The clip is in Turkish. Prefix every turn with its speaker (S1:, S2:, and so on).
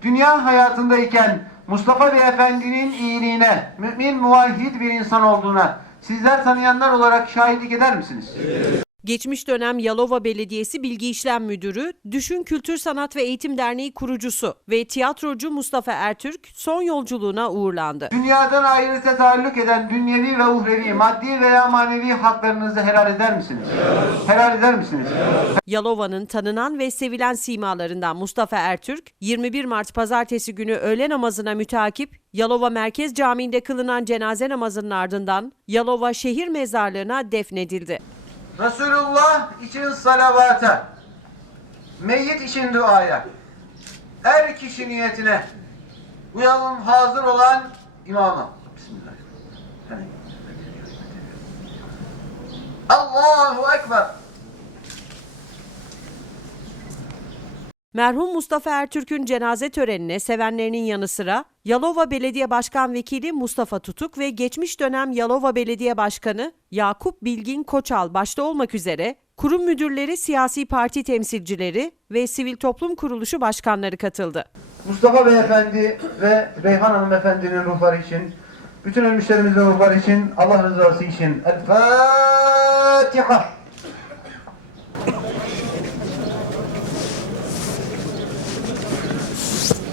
S1: dünya hayatındayken Mustafa Beyefendi'nin iyiliğine, mümin, muvahhid bir insan olduğuna sizler tanıyanlar olarak şahitlik eder misiniz?
S2: Geçmiş dönem Yalova Belediyesi Bilgi İşlem Müdürü, Düşün Kültür Sanat ve Eğitim Derneği kurucusu ve tiyatrocu Mustafa Ertürk son yolculuğuna uğurlandı.
S1: Dünyadan ahirete taalluk eden dünyevi ve uhrevi, maddi veya manevi haklarınızı helal eder misiniz? Evet. Helal eder misiniz? Evet.
S2: Yalova'nın tanınan ve sevilen simalarından Mustafa Ertürk, 21 Mart Pazartesi günü öğle namazına mütakip Yalova Merkez Camii'nde kılınan cenaze namazının ardından Yalova Şehir Mezarlığı'na defnedildi.
S1: Resulullah için salavata, meyyit için duaya, her kişi niyetine uyalım hazır olan imama. Bismillahirrahmanirrahim. Allahu Ekber.
S2: Merhum Mustafa Ertürk'ün cenaze törenine sevenlerinin yanı sıra Yalova Belediye Başkan Vekili Mustafa Tutuk ve geçmiş dönem Yalova Belediye Başkanı Yakup Bilgin Koçal başta olmak üzere kurum müdürleri, siyasi parti temsilcileri ve sivil toplum kuruluşu başkanları katıldı.
S1: Mustafa Beyefendi ve Reyhan Hanımefendi'nin ruhları için, bütün ölmüşlerimizin ruhları için, Allah rızası için El Fatiha.